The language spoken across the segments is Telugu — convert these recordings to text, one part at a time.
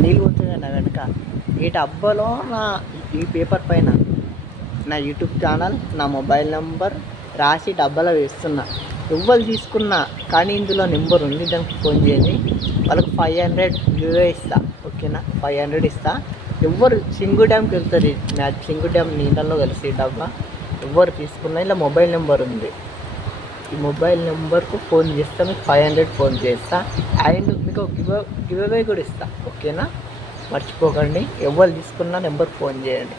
నీళ్ళు పోతుంది నా వెనక. ఈ డబ్బాలో ఈ పేపర్ పైన నా యూట్యూబ్ ఛానల్, నా మొబైల్ నెంబర్ రాసి డబ్బాలో వేస్తున్నా. ఎవ్వరు తీసుకున్నా కానీ ఇందులో నెంబర్ ఉంది, దానికి ఫోన్ చేయండి. వాళ్ళకి 500 గివ్ ఇస్తా. ఓకేనా, 500 ఇస్తా. ఎవ్వరు సింగు డ్యామ్కి వెళ్తుంది, సింగు డ్యామ్ నీళ్ళల్లో కలిసి డబ్బా. ఎవ్వరు తీసుకున్నా ఇలా మొబైల్ నెంబర్ ఉంది. ఈ మొబైల్ నెంబర్కు ఫోన్ చేస్తా, మీకు 500 ఫోన్ చేస్తా. అండ్ మీకు గివ్ అవే కూడా ఇస్తా. ఓకేనా, మర్చిపోకండి. ఎవరు తీసుకున్నా నెంబర్కి ఫోన్ చేయండి.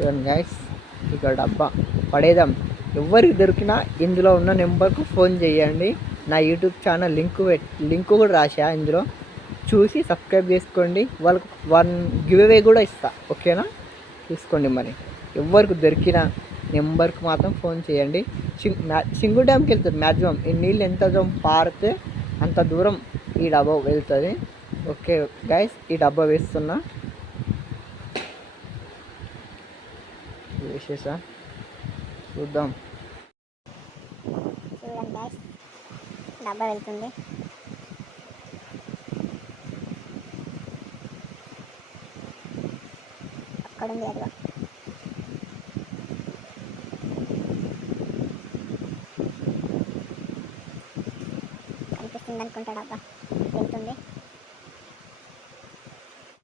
చూడండి గైస్, ఇక్కడ డబ్బా పడేద్దాం. ఎవరికి దొరికినా ఇందులో ఉన్న నెంబర్కు ఫోన్ చేయండి. నా యూట్యూబ్ ఛానల్ లింక్ కూడా రాసా, ఇందులో చూసి సబ్స్క్రైబ్ చేసుకోండి. వాళ్ళకు 1 గివ్ అవే కూడా ఇస్తా. ఓకేనా, చూసుకోండి. మరి ఎవరికి దొరికిన నెంబర్కి మాత్రం ఫోన్ చేయండి. సింగు డ్యామ్కి వెళ్తుంది మ్యాక్సిమం. ఈ నీళ్ళు ఎంత దూరం పారితే అంత దూరం ఈ డబ్బా వెళ్తుంది. ఓకే గైస్, ఈ డబ్బా వేస్తున్నా, వేసేసా. చూద్దాం. చూడండి గాయ్స్, డబ్బా వెళ్తుంది. అక్కడుంది అదిగో. కనిపిస్తుంది అనుకుంటా, డబ్బా వెళ్తుంది.